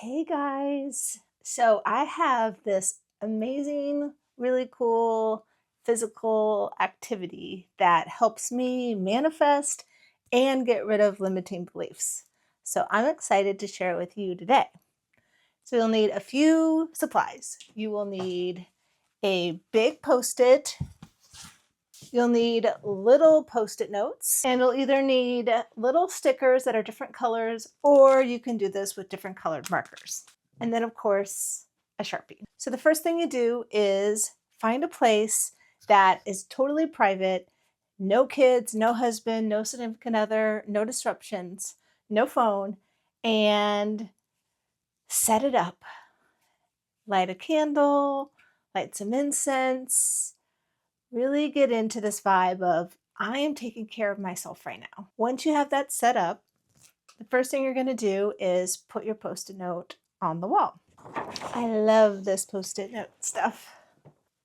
Hey guys. So I have this amazing, really cool physical activity that helps me manifest and get rid of limiting beliefs. So I'm excited to share it with you today. So you'll need a few supplies. You will need a big post-it. You'll need little post-it notes, and you'll either need little stickers that are different colors, or you can do this with different colored markers. And then of course, a Sharpie. So the first thing you do is find a place that is totally private, no kids, no husband, no significant other, no disruptions, no phone, and set it up. Light a candle, light some incense, really get into this vibe of I am taking care of myself right now. Once you have that set up, the first thing you're going to do is put your post-it note on the wall. I love this post-it note stuff.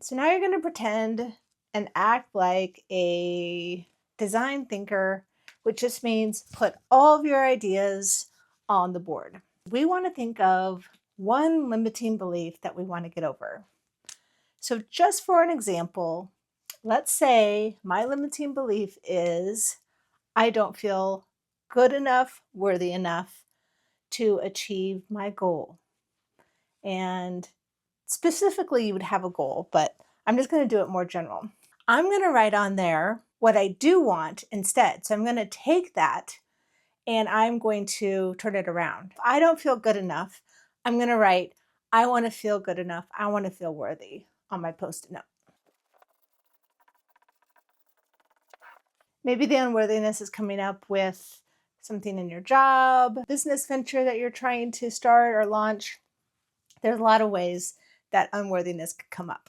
So now you're going to pretend and act like a design thinker, which just means put all of your ideas on the board. We want to think of one limiting belief that we want to get over. So just for an example, let's say my limiting belief is I don't feel good enough, worthy enough to achieve my goal. And specifically, you would have a goal, but I'm just going to do it more general. I'm going to write on there what I do want instead. So I'm going to take that and I'm going to turn it around. If I don't feel good enough, I'm going to write, I want to feel good enough. I want to feel worthy on my post-it note. Maybe the unworthiness is coming up with something in your job, business venture that you're trying to start or launch. There's a lot of ways that unworthiness could come up.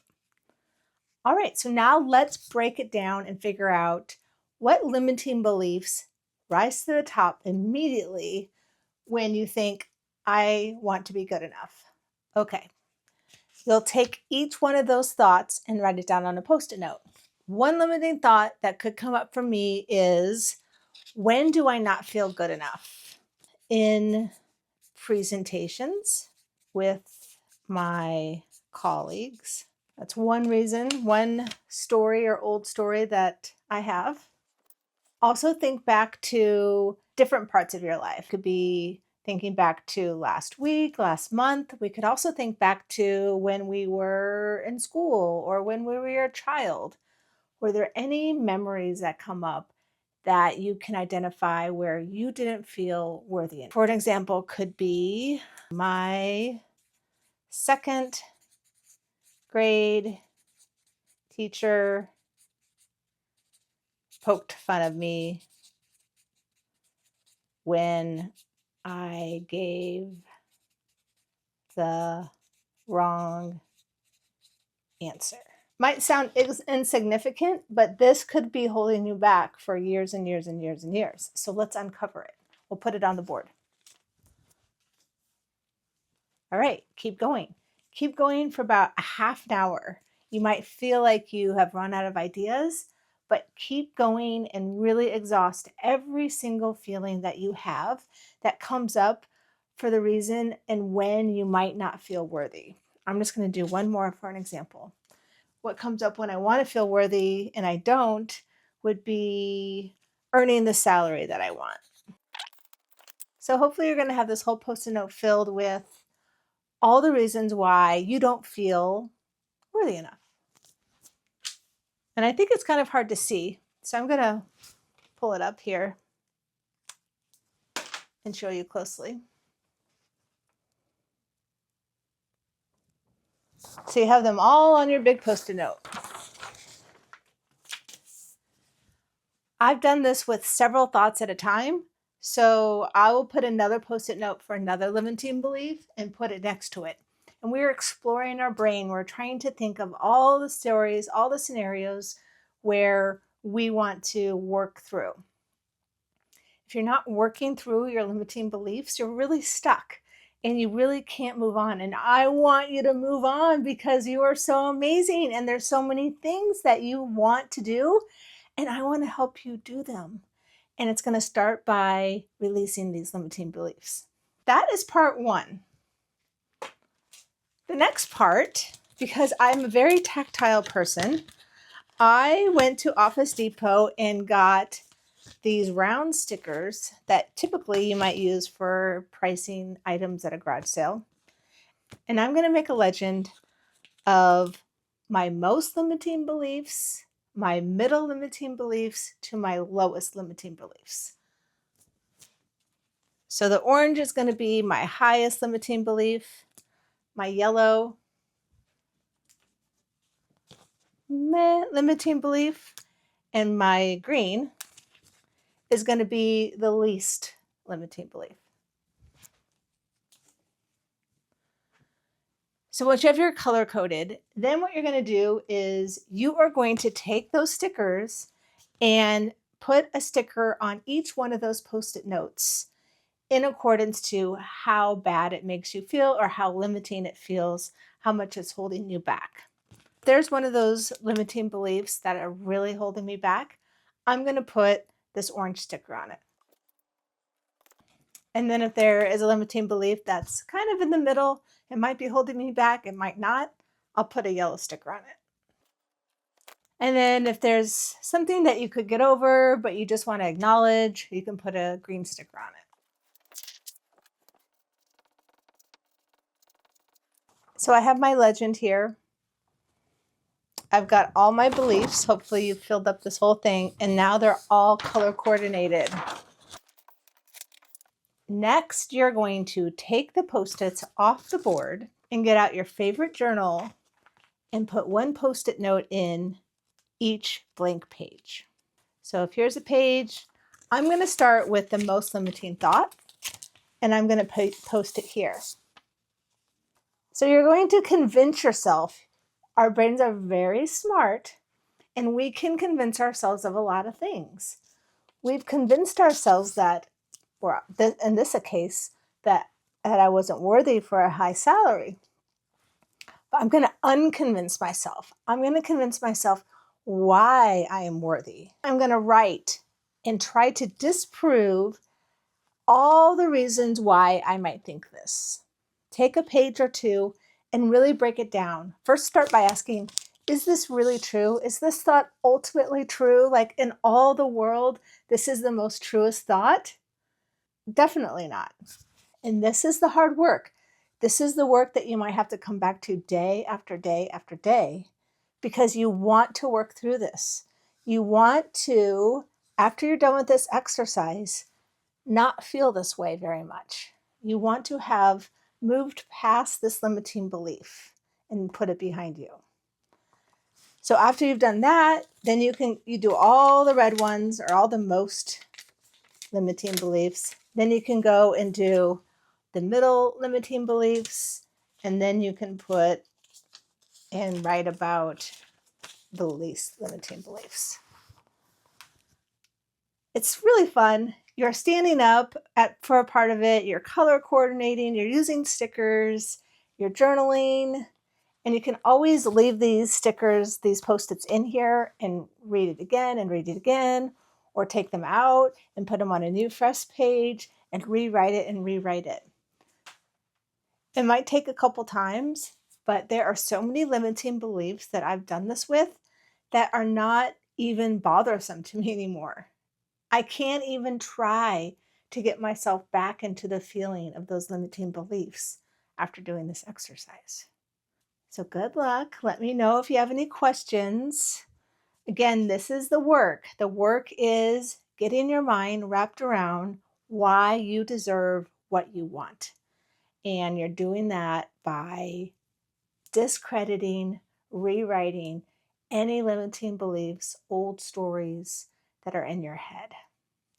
All right, so now let's break it down and figure out what limiting beliefs rise to the top immediately when you think, I want to be good enough. Okay, you'll take each one of those thoughts and write it down on a post-it note. One limiting thought that could come up for me is, when do I not feel good enough? In presentations with my colleagues. That's one reason, one story or old story that I have. Also think back to different parts of your life. It could be thinking back to last week, last month. We could also think back to when we were in school or when we were a child. Were there any memories that come up that you can identify where you didn't feel worthy? For an example, could be my second grade teacher poked fun of me when I gave the wrong answer. Might sound insignificant, but this could be holding you back for years and years and years and years. So let's uncover it. We'll put it on the board. All right, keep going. Keep going for about a half an hour. You might feel like you have run out of ideas, but keep going and really exhaust every single feeling that you have that comes up for the reason and when you might not feel worthy. I'm just going to do one more for an example. What comes up when I want to feel worthy and I don't would be earning the salary that I want. So hopefully you're going to have this whole post-it note filled with all the reasons why you don't feel worthy enough. And I think it's kind of hard to see. So I'm going to pull it up here and show you closely. So you have them all on your big post-it note. I've done this with several thoughts at a time. So I will put another post-it note for another limiting belief and put it next to it. And we're exploring our brain. We're trying to think of all the stories, all the scenarios where we want to work through. If you're not working through your limiting beliefs, you're really stuck and you really can't move on. And I want you to move on because you are so amazing and there's so many things that you want to do, and I want to help you do them. And it's going to start by releasing these limiting beliefs. That is part one. The next part, because I'm a very tactile person, I went to Office Depot and got these round stickers that typically you might use for pricing items at a garage sale. And I'm going to make a legend of my most limiting beliefs, my middle limiting beliefs, to my lowest limiting beliefs. So the orange is going to be my highest limiting belief, my yellow, limiting belief, and my green is going to be the least limiting belief. So once you have your color coded, then what you're going to do is you are going to take those stickers and put a sticker on each one of those Post-it notes in accordance to how bad it makes you feel or how limiting it feels, how much it's holding you back. If there's one of those limiting beliefs that are really holding me back, I'm going to put this orange sticker on it. And then if there is a limiting belief that's kind of in the middle, it might be holding me back, it might not, I'll put a yellow sticker on it. And then if there's something that you could get over, but you just want to acknowledge, you can put a green sticker on it. So I have my legend here. I've got all my beliefs. Hopefully you've filled up this whole thing, and now they're all color coordinated. Next, you're going to take the Post-its off the board and get out your favorite journal and put one Post-it note in each blank page. So if here's a page, I'm going to start with the most limiting thought, and I'm going to post it here. So you're going to convince yourself. Our brains are very smart, and we can convince ourselves of a lot of things. We've convinced ourselves that, or in this case, that I wasn't worthy for a high salary. But I'm going to unconvince myself. I'm going to convince myself why I am worthy. I'm going to write and try to disprove all the reasons why I might think this. Take a page or two and really break it down. First, start by asking, is this really true? Is this thought ultimately true? Like in all the world, this is the most truest thought? Definitely not. And this is the hard work. This is the work that you might have to come back to day after day after day, because you want to work through this. You want to, after you're done with this exercise, not feel this way very much. You want to have moved past this limiting belief and put it behind you. So after you've done that, then you do all the red ones, or all the most limiting beliefs. Then you can go and do the middle limiting beliefs, and then you can put and write about the least limiting beliefs. It's really fun. You're standing up for a part of it, you're color coordinating, you're using stickers, you're journaling, and you can always leave these stickers, these Post-its in here and read it again, or take them out and put them on a new fresh page and rewrite it and rewrite it. It might take a couple times, but there are so many limiting beliefs that I've done this with that are not even bothersome to me anymore. I can't even try to get myself back into the feeling of those limiting beliefs after doing this exercise. So good luck. Let me know if you have any questions. Again, this is the work. The work is getting your mind wrapped around why you deserve what you want. And you're doing that by discrediting, rewriting any limiting beliefs, old stories that are in your head.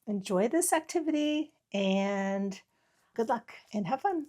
Enjoy this activity and good luck and have fun.